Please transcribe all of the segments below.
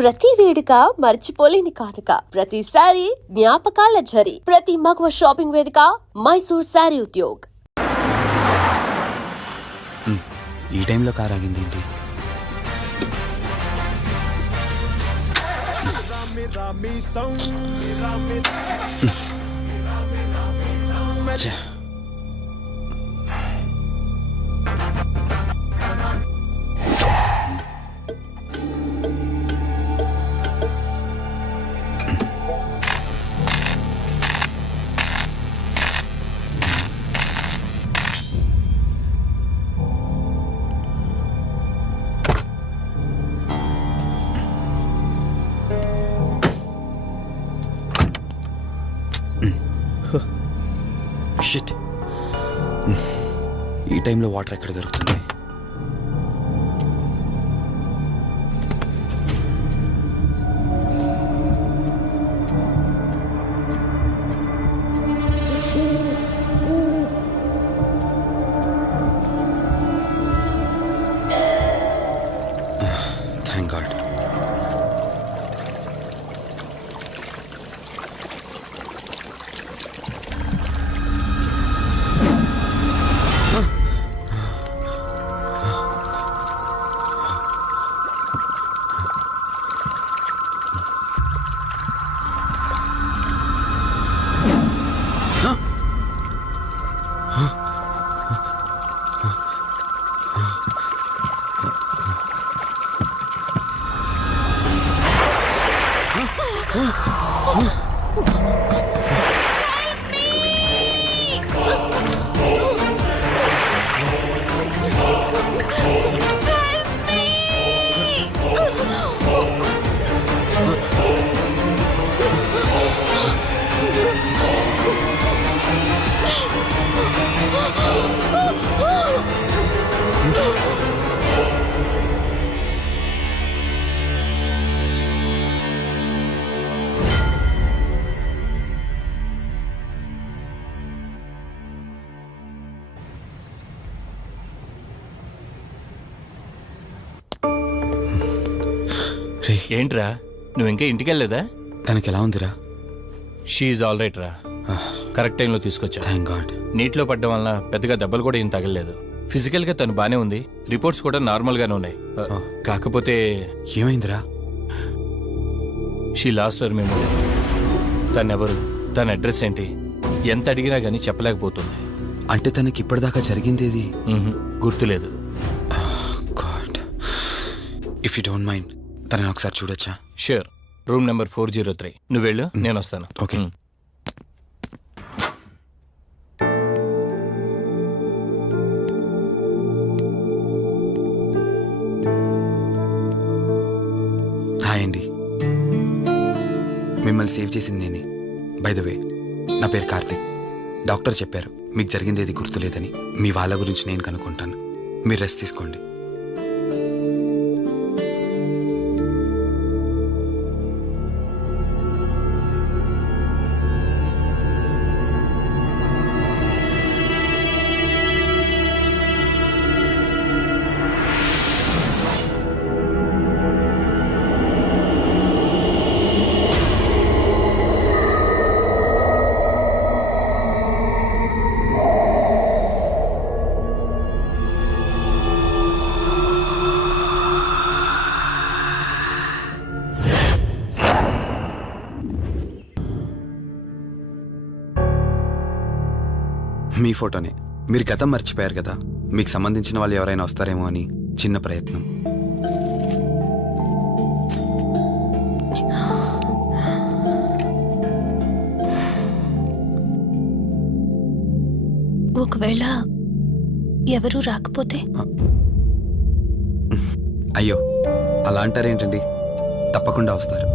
ప్రతి వేడుక మర్చిపోలేని కానుక, ప్రతిసారి జ్ఞాపకాల ఝరి, ప్రతి మగువ షాపింగ్ వేదిక మైసూర్ శారీ ఉద్యోగ్. ఈ టైంలో కార్ ఆగింది ఏంటి? షిట్, ఈ టైంలో వాటర్ ఎక్కడ దొరుకుతుంది? Thank God. ఏంట్రా, నువ్వు ఇంకా ఇంటికి వెళ్ళలేదా? తనకి ఎలా ఉందిరా? షీఈ్ ఆల్ రైట్ రా. కరెక్ట్ టైంలో తీసుకొచ్చా. Thank God. నీటిలో పడ్డం వలన పెద్దగా దెబ్బలు కూడా ఏం తగలలేదు. ఫిజికల్ గా తను బానే ఉంది. రిపోర్ట్స్ కూడా నార్మల్ గానే ఉన్నాయి. కాకపోతే ఏమైందిరా? She lost her memory. తనెవరు, తన అడ్రస్ ఏంటి, ఎంత అడిగినా గానీ చెప్పలేకపోతుంది. అంటే తనకి ఇప్పటిదాకా జరిగిందేది గుర్తులేదు. God, if you don't mind తనని ఒకసారి చూడొచ్చా? ష్యూర్. Room number 403. నువ్వు వెళ్ళు, నేను వస్తాను. ఓకే. హాయ్ అండి, మిమ్మల్ని సేవ్ చేసింది నేనే. బై ద వే, నా పేరు కార్తిక్. డాక్టర్ చెప్పారు మీకు జరిగింది ఏది గుర్తులేదని. మీ వాళ్ళ గురించి నేను కనుక్కుంటాను. మీరు రెస్ట్ తీసుకోండి. మీ ఫోటోనే. మీరు గతం మర్చిపోయారు కదా, మీకు సంబంధించిన వాళ్ళు ఎవరైనా వస్తారేమో అని చిన్న ప్రయత్నం. ఒకవేళ ఎవరూ రాకపోతే? అయ్యో, అలా అంటారేంటండి, తప్పకుండా వస్తారు.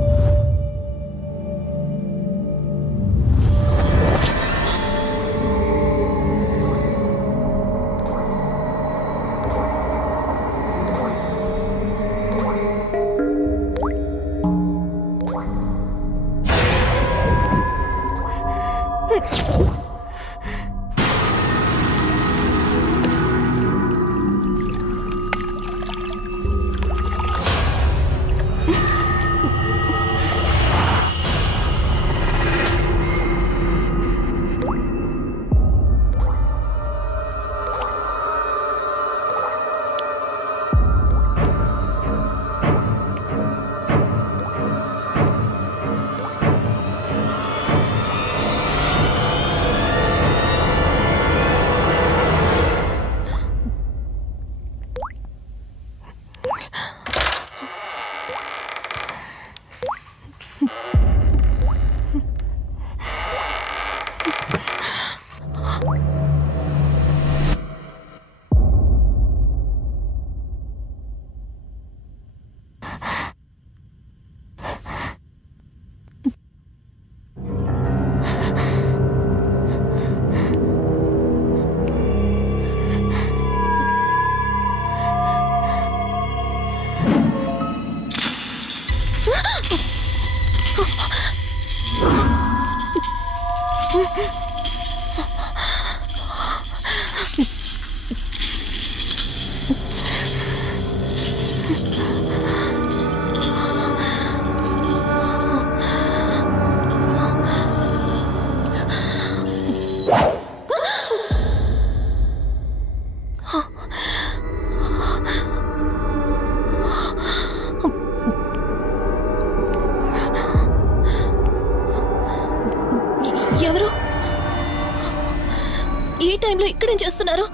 టైంలో ఇక్కడేం చేస్తున్నారు?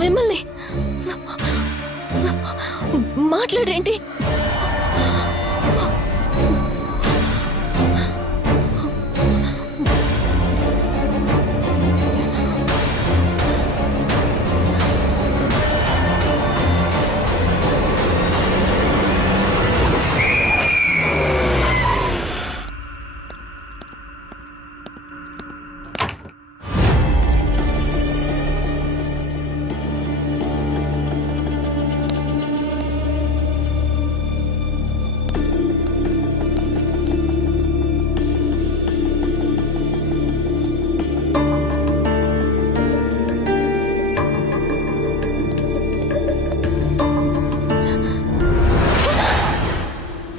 మిమ్మల్ని మాట్లాడేంటి?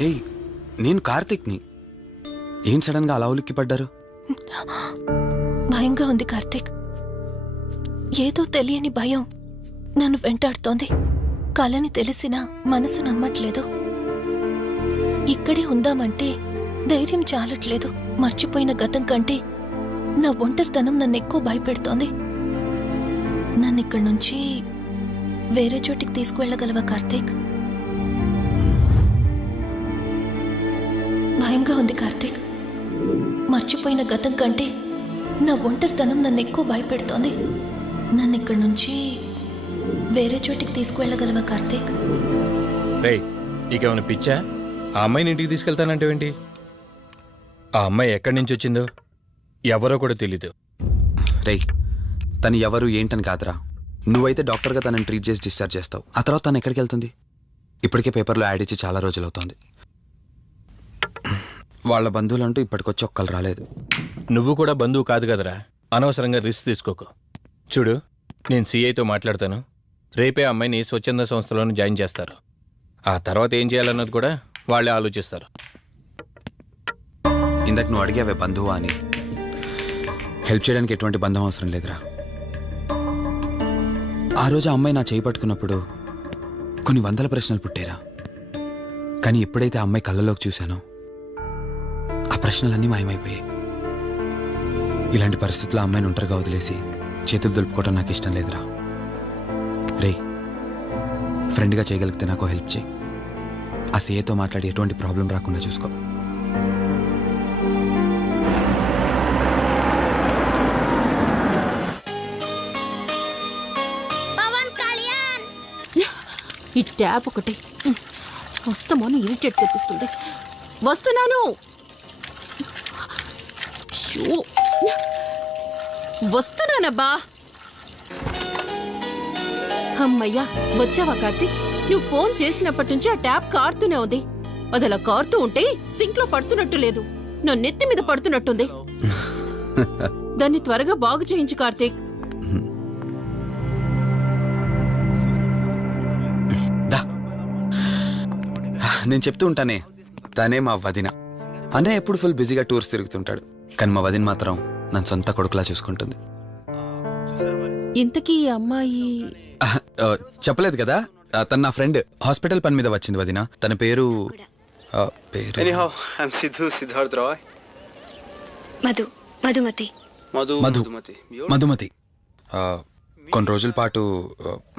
ఏయ్, నేను కార్తిక్ని. ఏం సడన్ గా అలా ఉలిక్కి పడ్డారు? భయంగా ఉంది కార్తీక్. ఏదో తెలియని భయం నన్ను వెంటాడుతోంది. కలని తెలిసినా మనసు నమ్మట్లేదు. ఇక్కడే ఉందామంటే ధైర్యం చాలట్లేదు. మర్చిపోయిన గతం కంటే నా ఒంటరితనం నన్ను ఎక్కువ భయపెడుతోంది. నన్ను ఇక్కడి నుంచి వేరే చోటికి తీసుకువెళ్ళగలవా కార్తీక్? భయంగా ఉంది కార్తీక్. మర్చిపోయిన గతం కంటే నా ఒంటరితనం నన్ను ఎక్కువ భయపెడుతోంది. నన్ను ఇక్కడి నుంచి వేరే చోటికి తీసుకువెళ్ళగలవా కార్తీక్? రేయ్, నీకేమైనా పిచ్చా? ఆ అమ్మాయిని ఇంటికి తీసుకెళ్తానంటేవేంటి? ఆ అమ్మాయి ఎక్కడి నుంచి వచ్చిందో ఎవరో కూడా తెలీదు. రేయ్, తను ఎవరు ఏంటని కాదురా. నువ్వైతే డాక్టర్గా తనని ట్రీట్ చేసి డిశ్చార్జ్ చేస్తావు. ఆ తర్వాత తను ఎక్కడికి వెళ్తుంది? ఇప్పటికే పేపర్లో యాడ్ ఇచ్చి చాలా రోజులు అవుతోంది. వాళ్ళ బంధువులు అంటూ ఇప్పటికొచ్చి ఒక్కరు రాలేదు. నువ్వు కూడా బంధువు కాదు కదరా. అనవసరంగా రిస్క్ తీసుకోకు. చూడు, నేను సిఐతో మాట్లాడతాను. రేపే అమ్మాయిని స్వచ్ఛంద సంస్థలోనే జాయిన్ చేస్తారు. ఆ తర్వాత ఏం చేయాలన్నది కూడా వాళ్ళే ఆలోచిస్తారు. ఇందాక నువ్వు అడిగావే బంధువా అని. హెల్ప్ చేయడానికి ఎటువంటి బంధం అవసరం లేదురా. ఆ రోజు ఆ అమ్మాయి నా చేయి పట్టుకున్నప్పుడు కొన్ని వందల ప్రశ్నలు పుట్టేరా. కానీ ఎప్పుడైతే ఆ అమ్మాయి కళ్ళలోకి చూశానో ఆ ప్రశ్నలన్నీ మాయమైపోయాయి. ఇలాంటి పరిస్థితుల్లో ఆ అమ్మాయిని ఒంటరిగా వదిలేసి చేతులు దులుపుకోవడం నాకు ఇష్టం లేదురా. రేయ్, ఫ్రెండ్గా చేయగలిగితే నాకు హెల్ప్ చేయి. ఆ సీఏతో మాట్లాడి ఎటువంటి ప్రాబ్లం రాకుండా చూసుకో. ఈ ట్యాప్ ఒకటి వస్తామని ఇరిటేట్ తెప్పిస్తుంది. వస్తున్నాను. షో, వస్తున్నానబ్బా. అమ్మయ్యా, వచ్చావా కార్తీక్? నువ్వు ఫోన్ చేసినప్పటి నుంచి ఆ ట్యాప్ కారుతూనే ఉంది. అది అలా కారుతూ ఉంటే సింక్ లో పడుతున్నట్టు లేదు, నా నెత్తి మీద పడుతున్నట్టుంది. దాన్ని త్వరగా బాగు చేయించు కార్తీక్. నేను చెప్తూ ఉంటానే, తనే మా వదిన. అన్నయ్య ఎప్పుడు ఫుల్ బిజీగా టూర్స్ తిరుగుతుంటాడు, కానీ మా వదిన మాత్రం నన్ను సొంత కొడుకులా చూసుకుంటుంది. ఇంతకీ ఈ అమ్మాయి చెప్పలేదు కదా, తను నా ఫ్రెండ్. హాస్పిటల్ పని మీద వచ్చింది వదిన. తన పేరు Anyhow, I'm Siddharth Roy. Madhumati. Madhumati. కొన్ని రోజుల పాటు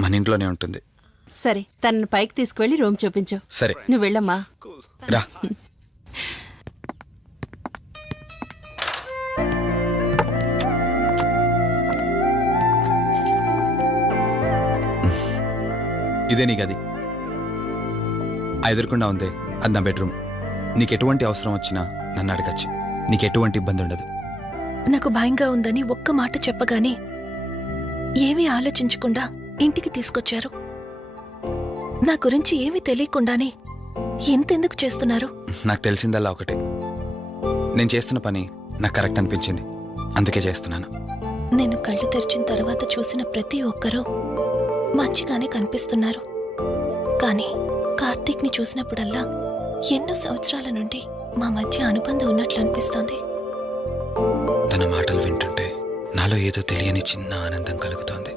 మన ఇంట్లోనే ఉంటుంది. సరే, తనని పైకి తీసుకువెళ్ళి రూమ్ చూపించు. సరే, నువ్వు వెళ్ళమ్మా. రా. ఇదే నీ గది. ఎదురుకుండా ఉందే, అది నా బెడ్రూమ్. నీకు ఎటువంటి అవసరం వచ్చినా నన్ను అడగచ్చు. నీకు ఎటువంటి ఇబ్బంది ఉండదు. నాకు భయంగా ఉందని ఒక్క మాట చెప్పగానే ఏమీ ఆలోచించకుండా ఇంటికి తీసుకొచ్చారు. నా గురించి ఏమీ తెలియకుండానే ఇంతెందుకు చేస్తున్నారు? నాకు తెలిసిందల్లా ఒకటే, నేను చేస్తున్న పని నాకు కరెక్ట్ అనిపించింది, అందుకే చేస్తున్నాను. నేను కళ్ళు తెరిచిన తర్వాత చూసిన ప్రతి ఒక్కరూ మంచిగానే కనిపిస్తున్నారు. కానీ కార్తీక్ని చూసినప్పుడల్లా ఎన్నో సంవత్సరాల నుండి మా మధ్య అనుబంధం ఉన్నట్లు అనిపిస్తోంది. తన మాటలు వింటుంటే నాలో ఏదో తెలియని చిన్న ఆనందం కలుగుతోంది.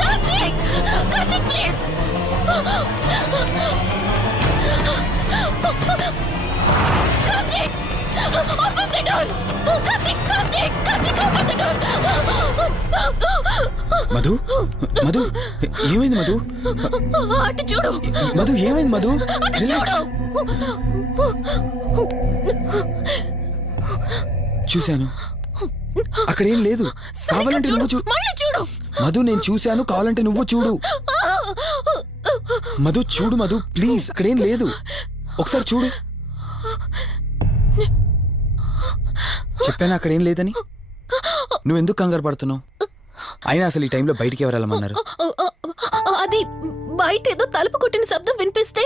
Karthik! Karthik, please! Karthik! Open the door! Karthik! Karthik! Karthik, open the door! Madhu Madhu ఏమైంది మధు? అటు చూడు! మధు ఏమైంది మధు? అటు రిలాక్స్. చూడు! చూశాను, అక్కడేం లేదు. కావాలంటే నువ్వు చూడు. మళ్ళీ చూడు! మధు నేను చూశాను, కావాలంటే నువ్వు చూడు. మధు చూడు మధు, ప్లీజ్. అక్కడేం లేదు, ఒకసారి చూడు. చెప్పాను అక్కడేం లేదని. నువ్వెందుకు కంగారు పడుతున్నావు? అయినా అసలు ఈ టైంలో బయటికి ఎవరు వెళ్ళమన్నారు? అది బయట ఏదో తలుపు కొట్టిన శబ్దం వినిపిస్తే.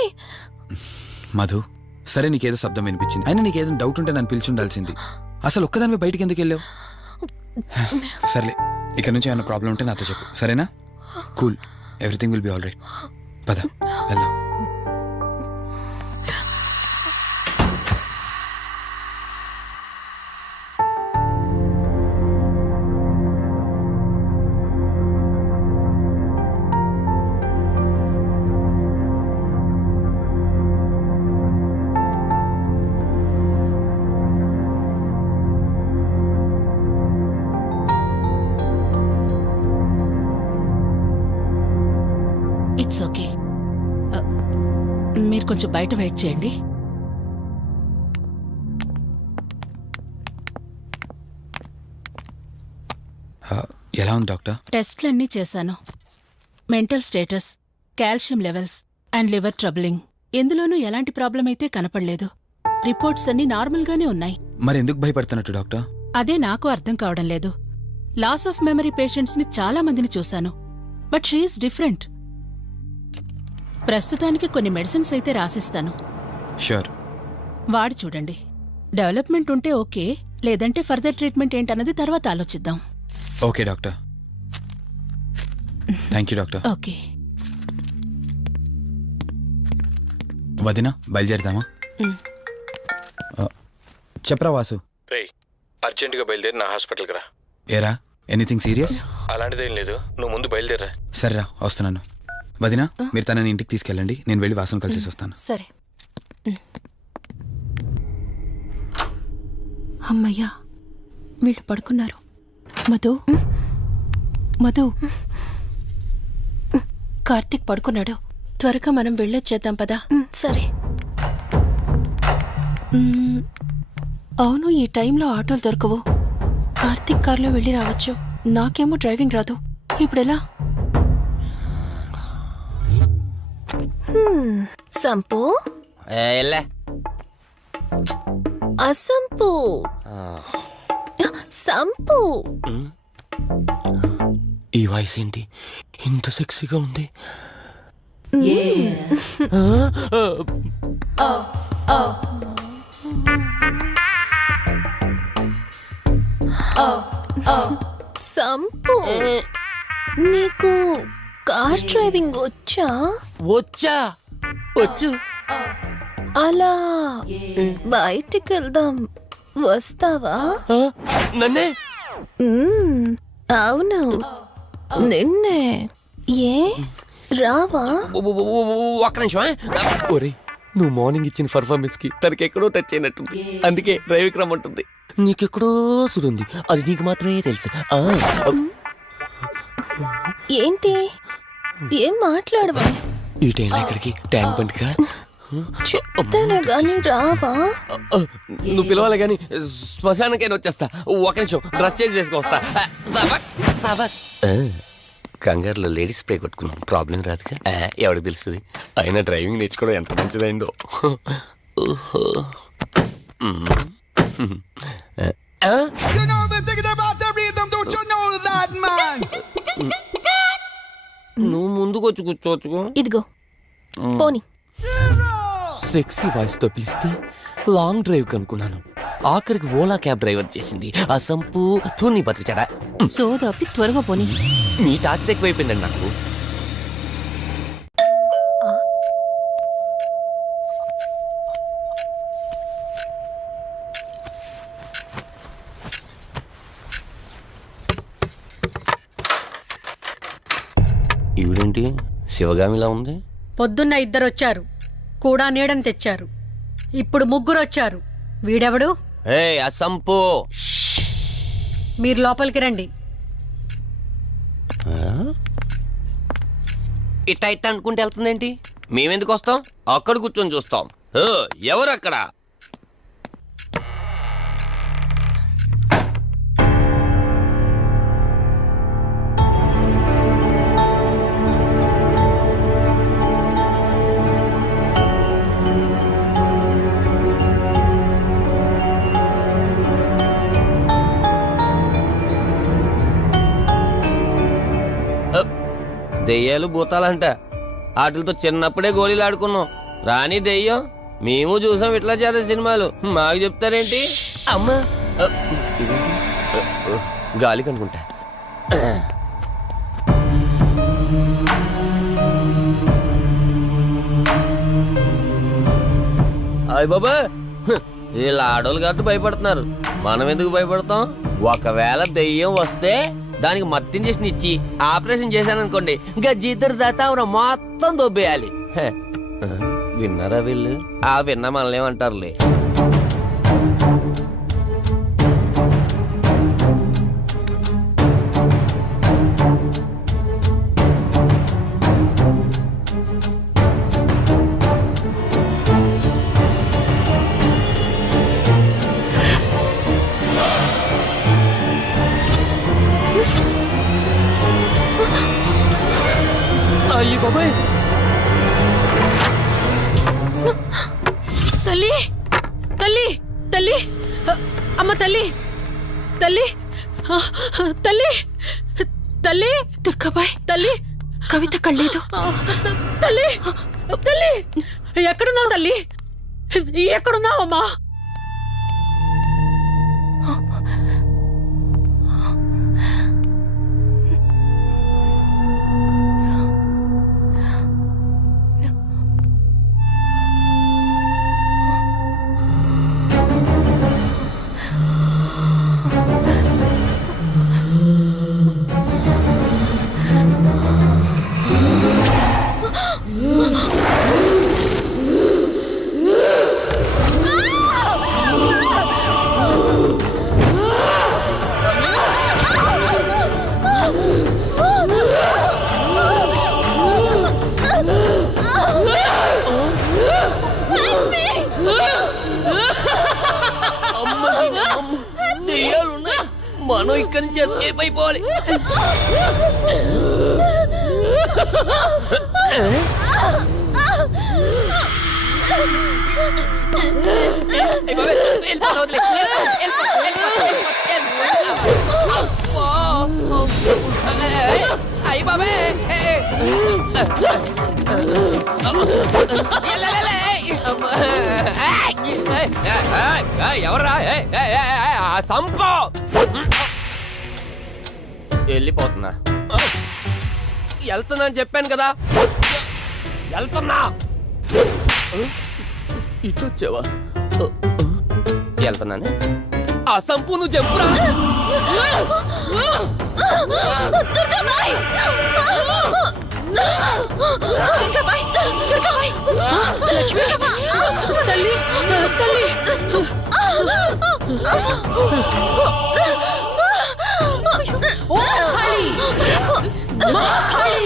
మధు, సరే నీకేదో శబ్దం వినిపించింది, అయినా నీకేదో డౌట్ ఉంటే నన్ను పిలిచి ఉండాల్సింది. అసలు ఒక్కదానిపై బయటికి ఎందుకు వెళ్ళావు? సర్లే, ఇక్కడ నుంచి ఏమైనా ప్రాబ్లం ఉంటే నాతో చెప్పు, సరేనా? Cool, everything will be all right. పద వెళ్దాం. It's okay. మీరు కొంచెం బయట వెయిట్ చేయండి. ఎలా ఉంది డాక్టర్? టెస్ట్లన్నీ చేశాను. Mental status, calcium levels and liver troubling, ఎందులోనూ ఎలాంటి ప్రాబ్లం అయితే కనపడలేదు. రిపోర్ట్స్ అన్నీ నార్మల్గానే ఉన్నాయి. మరి ఎందుకు భయపడుతున్నట్టు డాక్టర్? అదే నాకు అర్థం కావడం లేదు. లాస్ ఆఫ్ మెమరీ పేషెంట్స్ని చాలా మందిని చూశాను, బట్ షీఈస్ డిఫరెంట్. ప్రస్తుతానికి కొన్ని మెడిసిన్స్ అయితే రాసిస్తాను, షూర్. వాడి చూడండి. డెవలప్మెంట్ ఉంటే ఓకే, లేదంటే ఫర్దర్ ట్రీట్మెంట్ ఏంటన్నది తర్వాత ఆలోచిద్దాం. Okay doctor. Thank you doctor. Okay. వదినా, బయలుదేరదామా? చెప్పరా వాసు. రేయ్, అర్జెంటుగా బయలుదేరి నా హాస్పిటల్కి రా. ఏరా, ఎనీథింగ్ సీరియస్? అలాంటిదేం లేదు, నువ్వు ముందు బయలుదేరా. సరేరా, వస్తున్నాను. వదినా, మీరు తనని ఇంటికి తీసుకెళ్ళండి, నేను వెళ్ళి వాసన కలిసేసి వస్తాను. సరే. అమ్మయ్యా, వీళ్ళు పడుకున్నారు. మధు, మధు, కార్తీక్ పడుకున్నాడు. త్వరగా మనం వెళ్ళొచ్చేద్దాం పదా. సరే. అవును, ఈ టైంలో ఆటోలు దొరకవు. కార్తీక్ కార్లో వెళ్ళి రావచ్చు. నాకేమో డ్రైవింగ్ రాదు. ఇప్పుడెలా? సంపు, అసంపు, సంపు. ఈ వాయిస్ ఏంటి ఇంత సెక్సీగా ఉంది? సంపు, నీకు కార్ డ్రైవింగ్ వచ్చా? వచ్చా, వచ్చు. అలా బయటికి వెళ్దాం, వస్తావా? నన్నే? అవును, నిన్నే. ఏ రావా? ఒక్క నిమిషం. ఒరే, నువ్వు మార్నింగ్ ఇచ్చిన పర్ఫార్మెన్స్ కి తనకి ఎక్కడో టచ్ అయినట్టుంది, అందుకే డ్రైవింగ్ రమ్మంటుంది. నీకెక్కడో సుడుంది, అది నీకు మాత్రమే తెలుసు. ఏంటి, ఏం మాట్లాడవా? ఈ టైంలో ఇక్కడికి ట్యాంక్ బండ్కా? చెప్తాను గాని రావా? నువ్వు పిలవాలి గాని శ్మశానకైనా వచ్చేస్తా. ఒక నిమిషం, డ్రెస్ చేంజ్ చేసుకొని వస్తా. సవక్ సవక్. కంగారులో లేడీస్ స్ప్రే కొట్టుకున్నాం, ప్రాబ్లం రాదుగా. ఎవరికి తెలుస్తుంది? అయినా డ్రైవింగ్ నేర్చుకోవడం ఎంత మంచిదైందో. ఓహో. నువ్వు ముందుకు వచ్చి కూర్చోవచ్చుకో. ఇదిగో పోనీ. సెక్సీ వాయిస్ తో పిలిస్తే లాంగ్ డ్రైవ్ కనుక్కున్నాను. ఆఖరికి ఓలా క్యాబ్ డ్రైవర్ చేసింది ఆ సంపు తూని బతికిచాడా. సోదాపి త్వరగా పోనీ. మీ టార్చర్ ఎక్కువైపోయిందండి నాకు. ఈవిడేంటి శివగామిలా ఉంది? పొద్దున్న ఇద్దరొచ్చారు, కూడా నీడని తెచ్చారు. ఇప్పుడు ముగ్గురొచ్చారు. వీడెవడు? ఏ అసంపు, మీరు లోపలికి రండి. ఇట్ట ఇట్ట అనుకుంటే వెళ్తుందేంటి? మేమెందుకు వస్తాం? అక్కడ కూర్చొని చూస్తాం. ఎవరు అక్కడ? దెయ్యాలు భూతాలంట. వాటితో చిన్నప్పుడే గోళీలు ఆడుకున్నాం. రాని దెయ్యం మేము చూసాం ఇట్లా చేరే సినిమాలు. మాకు చెప్తారేంటి? అమ్మా గాలి కనుకుంటా. అయ్య బాబా, వీళ్ళ ఆడోళ్ళు కాబట్టి భయపడుతున్నారు. మనం ఎందుకు భయపడతాం? ఒకవేళ దెయ్యం వస్తే దానికి మత్తి ఇంజెక్షన్ ఇచ్చి ఆపరేషన్ చేశాననుకోండి, ఇంకా జీతరు దాతావరం మొత్తం దొబ్బేయాలి. విన్నారా వీళ్ళు? ఆ విన్నా మనల్ని ఏమంటారులే. అయ్యి బాబాయ్, తల్లి తల్లి తల్లి, అమ్మ తల్లి తల్లి తల్లి తల్లి, దుర్గాబాయ్, తల్లి కవిత కళ్ళేదు. తల్లి తల్లి, ఎక్కడున్నావు తల్లి? ఎక్కడున్నావమ్మా? దెయ్యాలున్నాయి, మనం ఇక్కడి నుంచి ఎస్కేప్ అయిపోవాలి. అయ్యి బాబే, ఎవరా సంపో? వెళ్ళిపోతున్నా. వెళ్తున్నా అని చెప్పాను కదా, వెళ్తున్నా. ఇటు వచ్చావా? వెళ్తున్నాను. ఆ సంపు నువ్వు చెప్పురా. తల్లి తల్లి, ఓ కాళీ, మా కాళీ,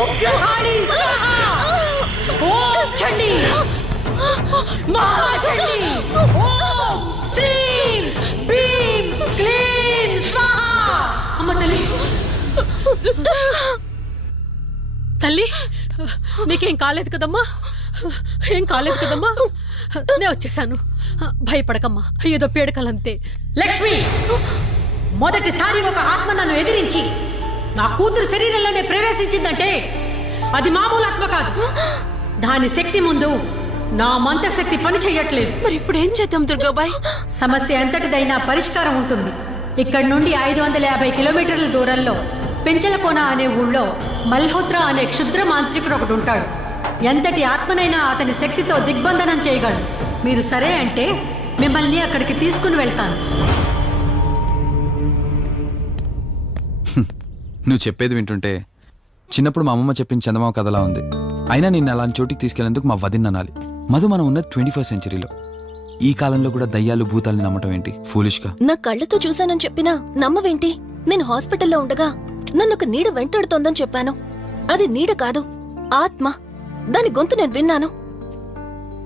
ఉగ్ర కాళీ స్వాహా, ఓం చండీ, మహా చండీ, ఓం శ్రీం భీం క్లీం స్వాహా. అమ్మ తల్లి తల్లి నీకేం కాలేదు కదమ్మా? ఏం కాలేదు కదమ్మా? నేను వచ్చేసాను. భయపడకమ్మా, ఏదో పీడకలంతే. లక్ష్మి, మొదటిసారి ఒక ఆత్మ నన్ను ఎదిరించి నా కూతురు శరీరంలోనే ప్రవేశించిందంటే అది మామూలు ఆత్మ కాదు. దాని శక్తి ముందు నా మంత్రశక్తి పని చెయ్యట్లేదు. మరి ఇప్పుడు ఏం చేద్దాం దుర్గాబాయ్? సమస్య ఎంతటిదైనా పరిష్కారం ఉంటుంది. ఇక్కడి నుండి 550 కిలోమీటర్ల దూరంలో పెంచలకోన అనే ఊళ్ళో మల్హోత్రా అనే క్షుద్ర మాంత్రికుడు ఒకడు ఉంటాడు. ఎంతటి ఆత్మనైనా అతని శక్తితో దిగ్బంధనం చేయగలడు. మీరు సరే అంటే మిమ్మల్ని అక్కడికి తీసుకుని వెళ్తాను. నువ్వు చెప్పేది వింటుంటే చిన్నప్పుడు మా అమ్మమ్మ చెప్పిన చందమామ కథలా ఉంది. అయినా నిన్ను అలాంటి చోటికి తీసుకెళ్లేందుకు మా వదిన అనాలి. మధు, మనం ఉన్నది 21st సెంచరీలో. ఈ కాలంలో కూడా దయ్యాలు భూతాల్ని నమ్మటం ఏంటి? ఫూలిష్గా. నా కళ్ళతో చూశానని చెప్పినా నమ్మవేంటి? నేను హాస్పిటల్లో ఉండగా నన్ను ఒక నీడ వెంటాడుతోందని చెప్పాను. అది నీడ కాదు, ఆత్మ. దాని గొంతు నేను విన్నాను.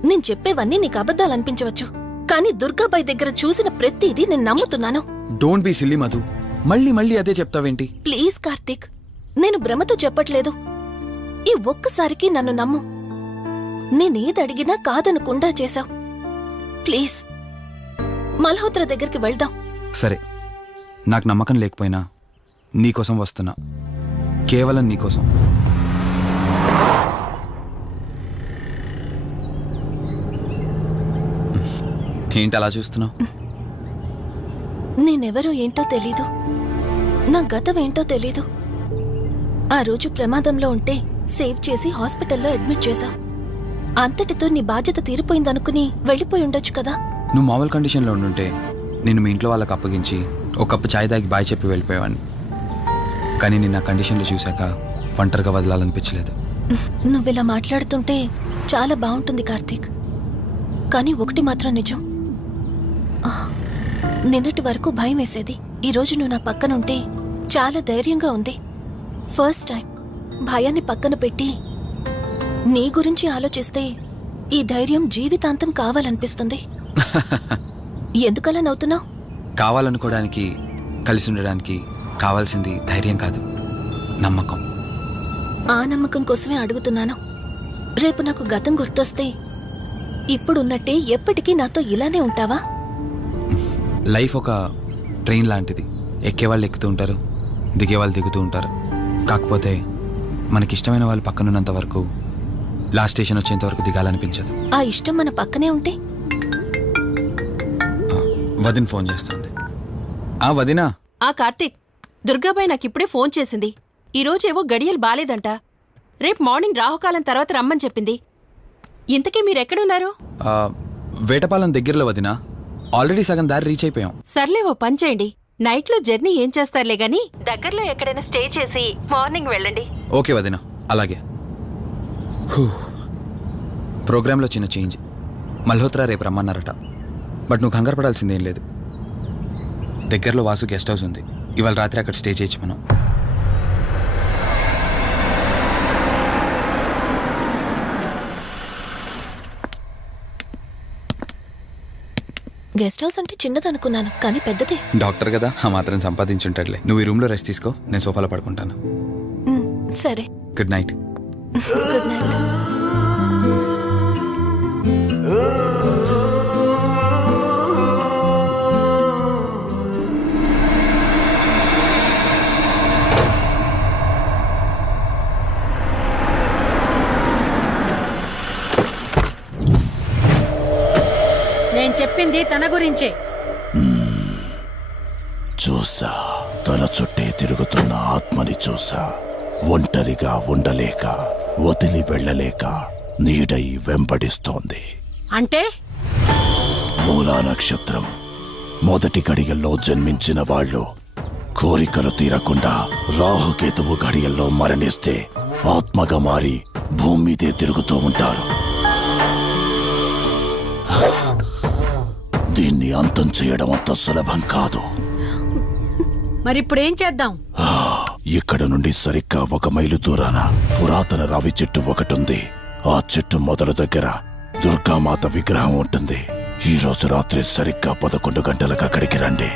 నేను చెప్పేవన్నీ నీకు అబద్ధాలు అనిపించవచ్చు, కానీ దుర్గాబాయ్ దగ్గర చూసిన ప్రతిదీ నేను నమ్ముతున్నాను. Don't be silly Madhu. మళ్ళీ మళ్ళీ అదే చెప్తావేంటి? ప్లీజ్ కార్తీక్, నేను భ్రమతో చెప్పట్లేదు. ఈ ఒక్కసారికి నన్ను నమ్ము. నేనేదడిగినా కాదనకుండా చేశావు. ప్లీజ్, మల్హోత్రా దగ్గరికి వెళ్దాం. సరే, నాకు నమ్మకం లేకపోయినా నీకోసం వస్తున్నా. కేవలం నీకోసం. ఏంటి అలా చూస్తున్నావు? నేనెవరో ఏంటో తెలీదు, నా గతం ఏంటో తెలీదు. ఆ రోజు ప్రమాదంలో ఉంటే సేవ్ చేసి హాస్పిటల్లో అడ్మిట్ చేశావు. అంతటితో నీ బాధ్యత తీరిపోయిందనుకుని వెళ్ళిపోయి ఉండొచ్చు కదా. నువ్వు మామూలు కండిషన్లో ఉండుంటే నేను మీ ఇంట్లో వాళ్ళకి అప్పగించి ఒక కప్పు ఛాయ్ తాగి బాయ్ చెప్పి వెళ్ళిపోయేవాడిని. కానీ నేను ఆ కండిషన్లో చూశాక ఒంటరిగా వదలాలనిపించలేదు. నువ్విలా మాట్లాడుతుంటే చాలా బాగుంటుంది కార్తీక్, కానీ ఒకటి మాత్రం నిజం. నిన్నటి వరకు భయం వేసేది. ఈరోజు నువ్వు నా పక్కనుంటే చాలా ధైర్యంగా ఉంది. ఫస్ట్ టైం భయాన్ని పక్కన పెట్టి నీ గురించి ఆలోచిస్తే ఈ ధైర్యం జీవితాంతం కావాలనిపిస్తుంది. ఎందుకలా నవ్వుతున్నావు? కావాలనుకోవడానికి, కలిసి ఉండడానికి కావాల్సింది ధైర్యం కాదు, నమ్మకం. ఆ నమ్మకం కోసమే అడుగుతున్నాను. రేపు నాకు గతం గుర్తొస్తే ఇప్పుడున్నట్టే ఎప్పటికీ నాతో ఇలానే ఉంటావా? లైఫ్ ఒక ట్రైన్ లాంటిది. ఎక్కేవాళ్ళు ఎక్కుతూ ఉంటారు, దిగేవాళ్ళు దిగుతూ ఉంటారు. కాకపోతే మనకిష్టమైన వాళ్ళు పక్కనున్నంత వరకు లాస్ట్ స్టేషన్ వచ్చేంత వరకు దిగాలనిపించదు. ఆ ఇష్టం మన పక్కనే ఉంటే? వదిన ఫోన్ చేస్తుంది. వదినా. కార్తీక్, దుర్గాబాయ్ నాకిప్పుడే ఫోన్ చేసింది. ఈరోజేవో గడియలు బాలేదంట. రేపు మార్నింగ్ రాహుకాలం తర్వాత రమ్మని చెప్పింది. ఇంతకీ మీరెక్కడున్నారు? వేటపాలెం దగ్గరలో వదినా. ఆల్రెడీ సగం దారి రీచ్ అయిపోయాం. సర్లే, ఓ పని చేయండి. నైట్లో జర్నీ ఏం చేస్తారులే గాని దగ్గరలో ఎక్కడైనా స్టే చేసి మార్నింగ్ వెళ్ళండి. ఓకే వదినా, అలాగే. ప్రోగ్రాంలో చిన్న చేంజ్. మల్హోత్రా రేపు రమ్మన్నారట. బట్ నువ్వు కంగారు పడాల్సిందేం లేదు. దగ్గరలో వాసు గెస్ట్ హౌస్ ఉంది. ఇవాళ రాత్రి అక్కడ స్టే చేయొచ్చు మనం. గెస్ట్ హౌస్ అంటే చిన్నదనుకున్నాను, కానీ పెద్దదే. డాక్టర్ కదా, ఆ మాత్రం సంపాదించుంటాడులే. నువ్వు ఈ రూమ్లో రెస్ట్ తీసుకో, నేను సోఫాలో పడుకుంటాను. సరే, గుడ్ నైట్. Good night. నేను చెప్పింది తన గురించే. చూసా, తన చుట్టే తిరుగుతున్న ఆత్మని చూసా. ఒంటరిగా ఉండలేక, వదిలి వెళ్ళలేక నీడై వెంబడిస్తోంది. అంటే మూలా నక్షత్రం మొదటి గడియల్లో జన్మించిన వాళ్ళు కోరికలు తీరకుండా రాహుకేతువు గడియల్లో మరణిస్తే ఆత్మగా మారి భూమి మీదే తిరుగుతూ ఉంటారు. దీన్ని అంతం చేయడం అంత సులభం కాదు. మరిప్పుడేం చేద్దాం? ఇక్కడ నుండి సరిగ్గా 1 మైలు దూరాన పురాతన రావి చెట్టు ఒకటుంది. ఆ చెట్టు మొదలు దగ్గర దుర్గామాత విగ్రహం ఉంటుంది. ఈ రోజు రాత్రి సరిగ్గా 11 గంటలకు అక్కడికి రండి.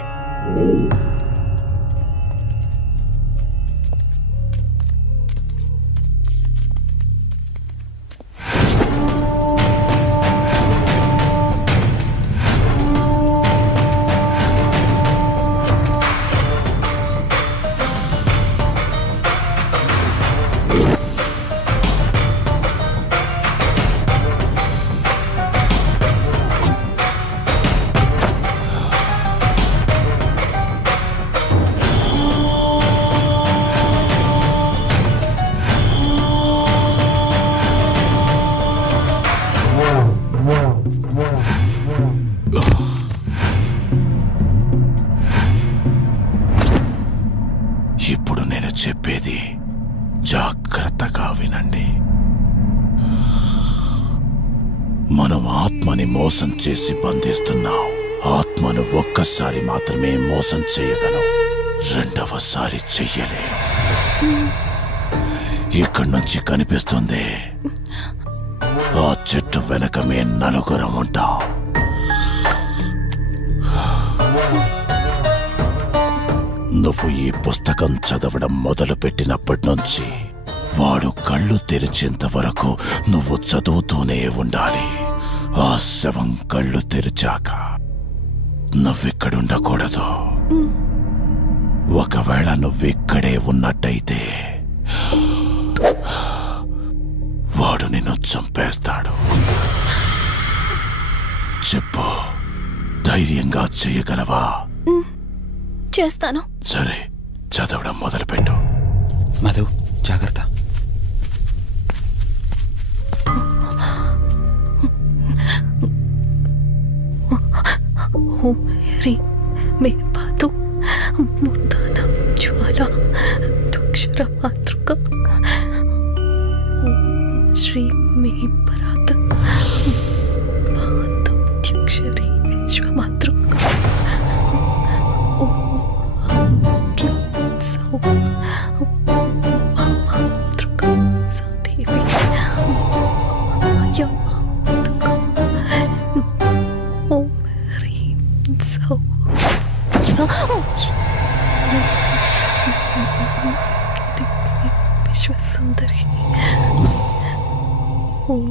ఇప్పుడు నేను చెప్పేది జాగ్రత్తగా వినండి. మనం ఆత్మని మోసం చేసి బంధిస్తున్నాం. ఆత్మను ఒక్కసారి మాత్రమే మోసం చేయగలం, రెండవసారి చెయ్యలేం. ఇక్కడి నుంచి కనిపిస్తుంది, ఆ చెట్టు వెనక మే నలుగురం ఉంటాం. నువ్వు ఈ పుస్తకం చదవడం మొదలుపెట్టినప్పటి నుంచి వాడు కళ్ళు తెరిచేంత వరకు నువ్వు చదువుతూనే ఉండాలి. ఆ శవం కళ్ళు తెరిచాక నువ్విక్కడుండకూడదు. ఒకవేళ నువ్విక్కడే ఉన్నట్టయితే వాడు నిన్ను చంపేస్తాడు. చెప్పు, ధైర్యంగా చేయగలవా? చేస్తాను. సరే, చదవడం మొదలుపెట్టు. మధు, జాగ్రత్త. మే పాతు మూర్ధన జ్వాల దుక్షర మాతృక శ్రీ మే పరాత పాతం త్యక్షరి విశ్వమాతృక మాతృక సదేవి ఓం హ్రీం సౌ విశ్వసుందరి ఓం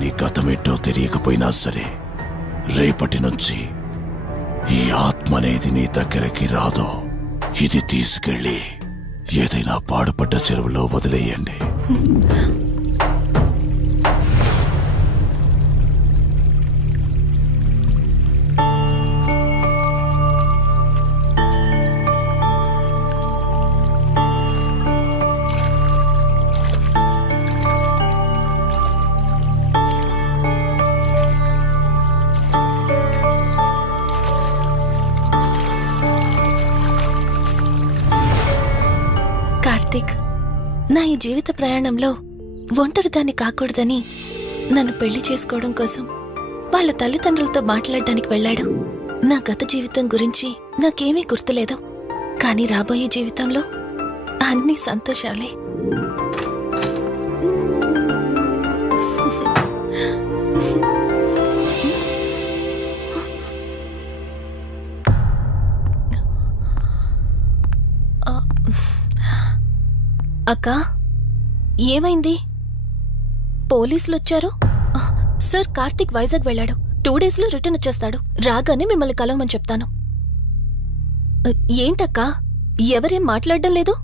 నీ గతమేంటో తెలియకపోయినా సరే, రేపటి నుంచి ఈ ఆత్మ అనేది నీ దగ్గరికి రాదు. ఇది తీసుకెళ్ళి ఏదైనా పాడుపడ్డ చెరువులో వదిలేయండి. కార్తీక్, నా ఈ జీవిత ప్రయాణంలో ఒంటరిదాన్ని కాకూడదని నన్ను పెళ్లి చేసుకోవడం కోసం వాళ్ళ తల్లిదండ్రులతో మాట్లాడడానికి వెళ్ళాడు. నా గత జీవితం గురించి నాకేమీ గుర్తులేదు, కానీ రాబోయే జీవితంలో అన్ని సంతోషాలే. అక్క, ఏమైంది? పోలీసులు వచ్చారు. సార్, కార్తీక్ వైజాగ్ వెళ్ళాడు. 2 డేస్లో రిటర్న్ వచ్చేస్తాడు. రాగానే మిమ్మల్ని కలవమని చెప్తాను. ఏంటక్కా, ఎవరేం మాట్లాడడం లేదు?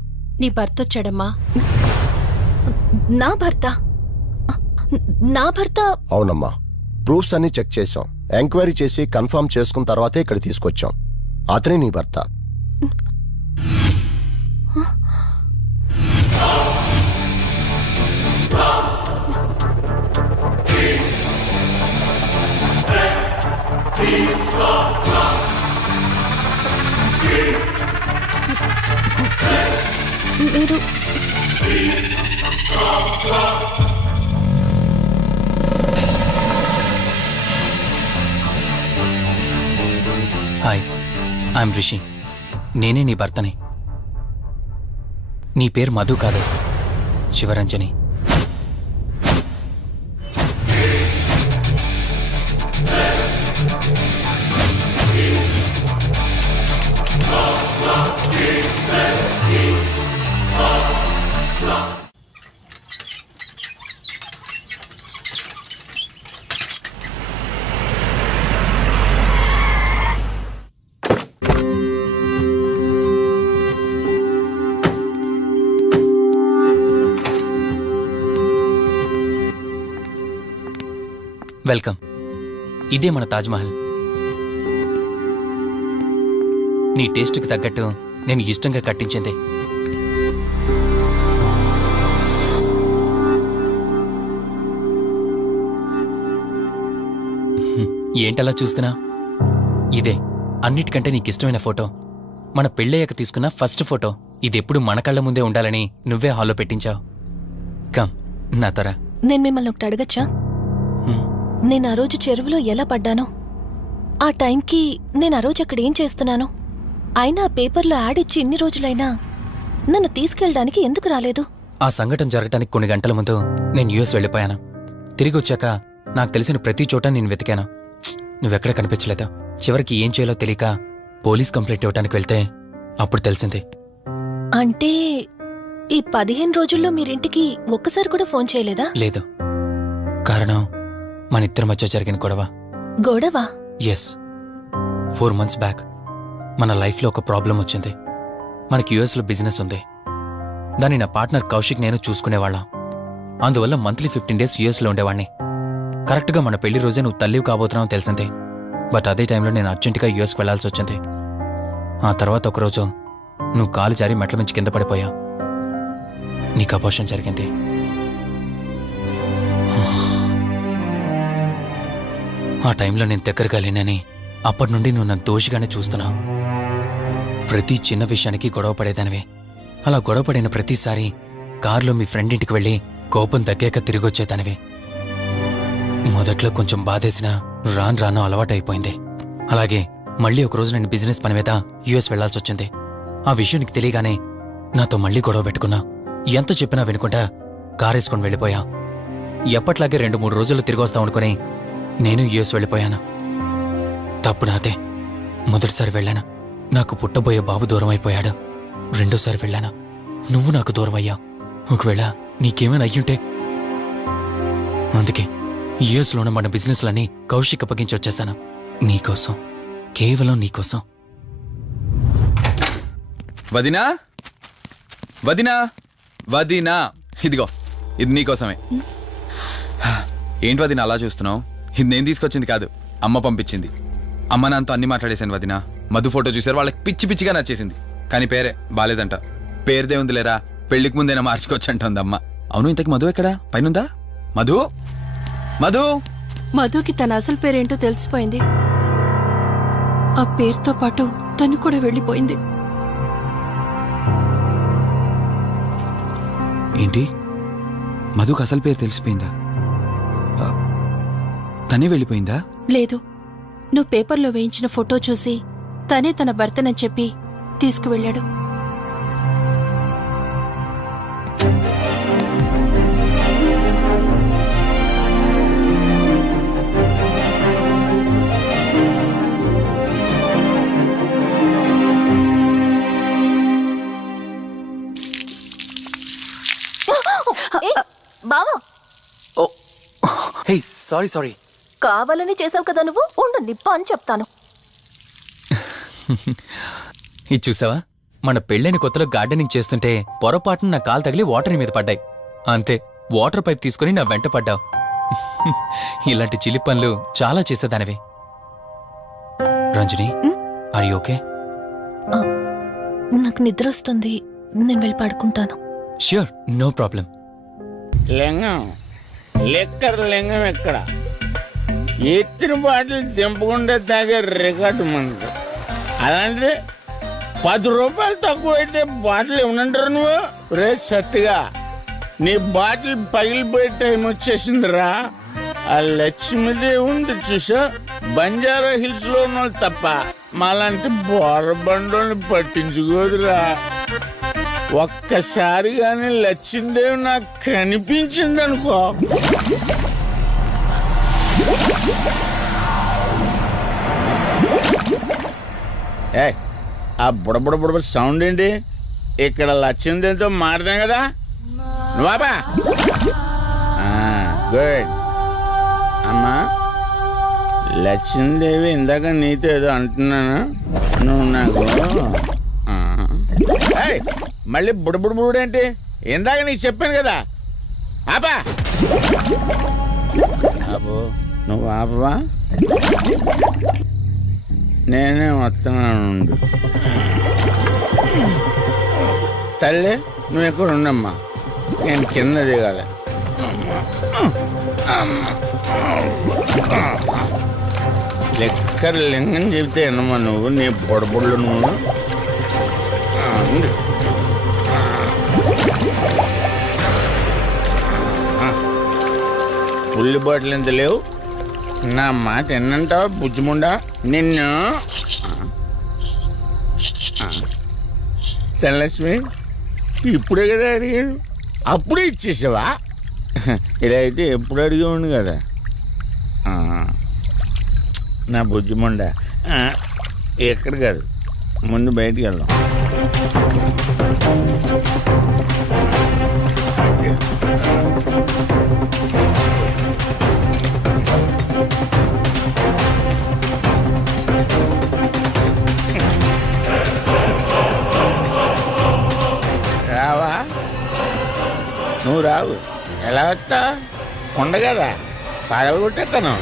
నీ భర్త వచ్చాడమ్మా. నా భర్త? నా భర్త? అవునమ్మా, ప్రూఫ్స్ అన్ని చెక్ చేశాం. ఎంక్వైరీ చేసి కన్ఫర్మ్ చేసుకున్న తర్వాతే ఇక్కడ తీసుకొచ్చాం. అతనే నీ భర్త. మీరు హాయ్, ఐఎమ్ రిషి. నేనే నీ భర్తని. నీ పేరు మధు కాదు, శివరంజని. వెల్కమ్. ఇదే మన తాజ్మహల్. నీ టేస్ట్కి తగ్గట్టు నేను ఇష్టంగా కట్టించింది. ఏంటలా చూస్తున్నా? ఇదే అన్నిటికంటే నీకిష్టమైన ఫోటో. మన పెళ్ళయ్యాక తీసుకున్న ఫస్ట్ ఫోటో. ఇదెప్పుడు మన కళ్ళ ముందే ఉండాలని నువ్వే హాల్లో పెట్టించావు. కమ్ నా త్వర. నేను మిమ్మల్ని ఒకటి అడగచ్చా? నేను ఆ రోజు చెరువులో ఎలా పడ్డానో, ఆ టైంకి నేను ఆ రోజు అక్కడ ఏం చేస్తున్నాను, అయినా ఆ పేపర్లో యాడ్ ఇచ్చి ఇన్ని రోజులైనా నన్ను తీసుకెళ్ళడానికి ఎందుకు రాలేదు? ఆ సంఘటన జరగటానికి కొన్ని గంటల ముందు నేను యుఎస్ వెళ్ళిపోయాను. తిరిగి వచ్చాక నాకు తెలిసిన ప్రతి చోట నేను వెతికాను. నువ్వెక్కడ కనిపించలేదు. చివరికి ఏం చేయాలో తెలియక పోలీస్ కంప్లైంట్ ఇవ్వడానికి వెళ్తే అప్పుడు తెలిసింది. అంటే ఈ 15 రోజుల్లో మీరింటికి ఒక్కసారి కూడా ఫోన్ చేయలేదా? లేదు. కారణం మన ఇద్దరి మధ్య జరిగిన గొడవ. గొడవ? ఎస్. 4 months బ్యాక్ మన లైఫ్లో ఒక ప్రాబ్లం వచ్చింది. మనకి యుఎస్లో బిజినెస్ ఉంది. దాన్ని నా పార్ట్నర్ కౌశిక్ నేను చూసుకునేవాళ్ళం. అందువల్ల మంత్లీ 15 days యుఎస్లో ఉండేవాణ్ణి. కరెక్ట్గా మన పెళ్లి రోజే నువ్వు తల్లివి కాబోతున్నావు తెలిసింది. బట్ అదే టైంలో నేను అర్జెంటుగా యుఎస్కి వెళ్లాల్సి వచ్చింది. ఆ తర్వాత ఒకరోజు నువ్వు కాలు జారి మెట్ల మించి కింద పడిపోయావు. నీకు అబోర్షన్ జరిగింది. ఆ టైంలో నేను దగ్గరగా లేనని అప్పటి నుండి నువ్వు నన్ను దోషిగానే చూస్తున్నావు. ప్రతి చిన్న విషయానికి గొడవ పడేదానివి. అలా గొడవ పడిన ప్రతిసారి కారులో మీ ఫ్రెండ్ ఇంటికి వెళ్ళి కోపం తగ్గాక తిరిగొచ్చేదానివి. మొదట్లో కొంచెం బాధేసినా రాను అలవాటైపోయింది. అలాగే మళ్ళీ ఒకరోజు నేను బిజినెస్ పని మీద యుఎస్ వెళ్లాల్సి వచ్చింది. ఆ విషయం నీకు తెలియగానే నాతో మళ్ళీ గొడవ పెట్టుకున్నా. ఎంత చెప్పినా వినుకుంటా కారేసుకొని వెళ్ళిపోయా. ఎప్పట్లాగే 2-3 రోజుల్లో తిరిగి వస్తావు అనుకుని నేను యుఎస్ వెళ్ళిపోయాను. తప్పు నాదే. మొదటిసారి వెళ్ళాను, నాకు పుట్టబోయే బాబు దూరం అయిపోయాడు. రెండోసారి వెళ్ళాను, నువ్వు నాకు దూరం అయ్యా. ఒకవేళ నీకేమైనా అయ్యుంటే. అందుకే యుఎస్లో ఉన్న మన బిజినెస్లన్నీ కౌశిక్ అప్పగించి వచ్చేసాను. నీకోసం, కేవలం నీకోసం. వదినా, వదినా, వదినా, ఇదిగో ఇది నీకోసమే. ఏంటి వదినా అలా చూస్తున్నావు? ఇది నేను తీసుకొచ్చింది కాదు, అమ్మ పంపించింది. అమ్మ నాన్నతో అన్ని మాట్లాడేశాను వదినా. మధు ఫోటో చూసారు, వాళ్ళకి పిచ్చిగా నచ్చేసింది. కానీ పేరే బాలేదంట. పేరుదే ఉందిలేరా, పెళ్లికి ముందైనా మార్చుకోవచ్చు అంటుంది అమ్మ. అవును, ఇంతకి మధు ఎక్కడా? పైనుందా? మధు, మధు. మధుకి తన అసలు పేరేంటో తెలిసిపోయింది. ఆ పేరుతో పాటు తను కూడా వెళ్ళిపోయింది. ఏంటి, మధుకు అసలు పేరు తెలిసిపోయిందా? తనే వెళ్ళిపోయిందా? లేదు, నువ్వు పేపర్లో వేయించిన ఫోటో చూసి తనే తన భర్తనని చెప్పి తీసుకువెళ్ళాడు. హే, సారీ. కావాలని చేసావు కదా నువ్వు, ఉండు నిప్ప అని చెప్తాను. ఇది చూసావా, మన పెళ్ళైన కొత్తలో గార్డెనింగ్ చేస్తుంటే పొరపాటున నా కాలు తగిలి వాటర్ మీద పడ్డాయి. అంతే, వాటర్ పైప్ తీసుకుని నా వెంట పడ్డావు. ఇలాంటి చిలి పనులు చాలా చేసేదానివి. Ranjani, are you okay? నాకు నిద్ర వస్తుంది, నేను వెళ్ళి పడుకుంటాను. Sure, no problem. లింగం లెక్కర్ లింగం ఎక్కడ? ఎత్తిన బాటిల్ దింపకుండా తాగే రికార్డు మనకు. అలాంటిది 10 రూపాయలు తక్కువ అయితే బాటిల్ ఇవ్వనంటారు నువ్వు? రే సత్తిగా, నీ బాటిల్ పగిలిపోయే టైం వచ్చేసిందిరా. ఆ లక్ష్మీదేవి ఉంది చూసా, బంజారా హిల్స్ లో ఉన్న తప్ప మాలాంటి బోరబండోని పట్టించుకోదురా. ఒక్కసారి కానీ లక్ష్మీదేవి నాకు కనిపించింది అనుకో, ఏ ఆ బుడబుడ సౌండ్ ఏంటి? ఇక్కడ లక్ష్మీదేవితో మాట్లాడాం కదా నువ్వా? గుడ్ అమ్మా. లక్ష్మీదేవి ఇందాక నీతో ఏదో అంటున్నాను, నువ్వు నాకు మళ్ళీ బుడబుడేంటి? ఇందాక నీకు చెప్పాను కదా, ఆపా. ఆపో, నువ్వు ఆపవా? నేనే వస్తున్నాను. తల్లి, నువ్వు ఎక్కడ ఉండమ్మా, నేను కింద దిగాలి. లెక్కర్ లింగం చెబితే ఎన్నమ్మా నువ్వు, నీ బొడబుళ్ళు నువ్వు. పుల్లి బాటిల్ ఎంత లేవు, నా మాట ఎన్నంటావా బుజ్జిముండా నిన్ను? ధనలక్ష్మి, ఇప్పుడే కదా అడిగాడు, అప్పుడే ఇచ్చేసావా? ఇలా అయితే ఎప్పుడు అడిగేవాడు కదా నా బుజ్జిముండా. ఎక్కడ కాదు, ముందు బయటికి వెళ్దాం. రావా? నువ్వు రావు, ఎలా వస్తా? కొండ కదా, పగలగొట్టేస్తాను.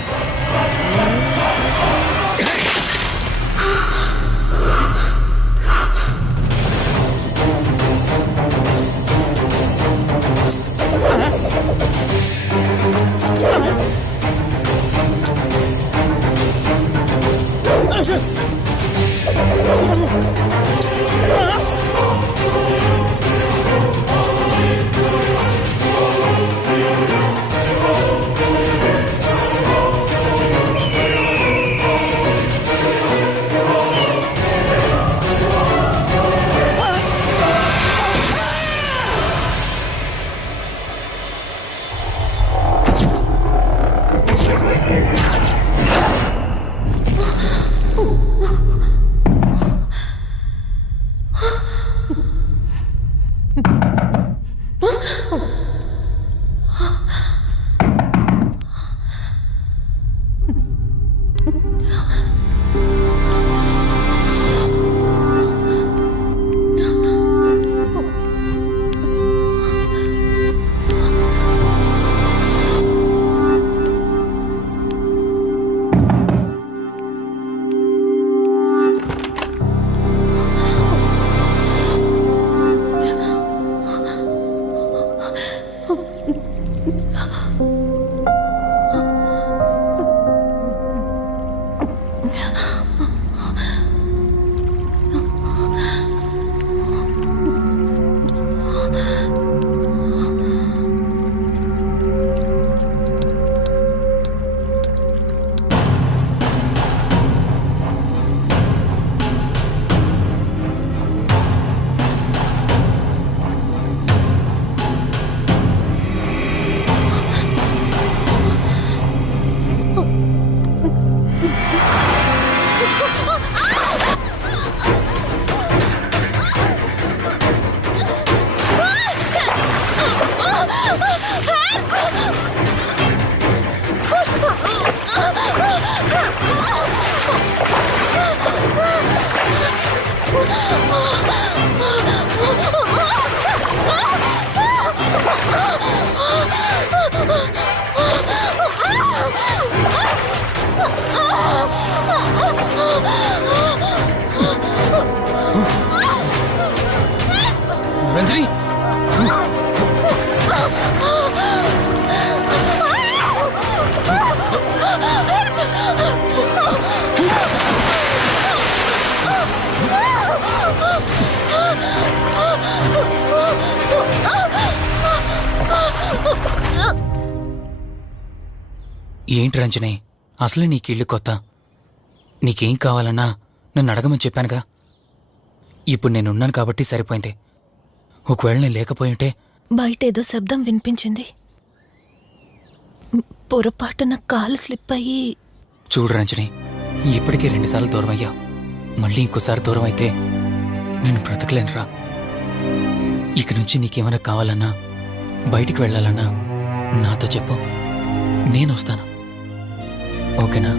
ఏంటి రంజని, అసలే నీకు ఇల్లు కొత్త. నీకేం కావాలన్నా నన్ను అడగమని చెప్పానుగా. ఇప్పుడు నేనున్నాను కాబట్టి సరిపోయింది. ఒకవేళ నేను లేకపోయి ఉంటే బయట ఏదో శబ్దం వినిపించింది. పొరపాటున కాలు స్లిప్ అయ్యి. చూడు రంజని, ఇప్పటికే 2 సార్లు దూరం అయ్యావు. మళ్ళీ ఇంకోసారి దూరం అయితే నేను బ్రతకలేనురా. ఇక నుంచి నీకేమైనా కావాలన్నా, బయటికి వెళ్ళాలన్నా నాతో చెప్పు, నేను వస్తాను. ఓకేనా?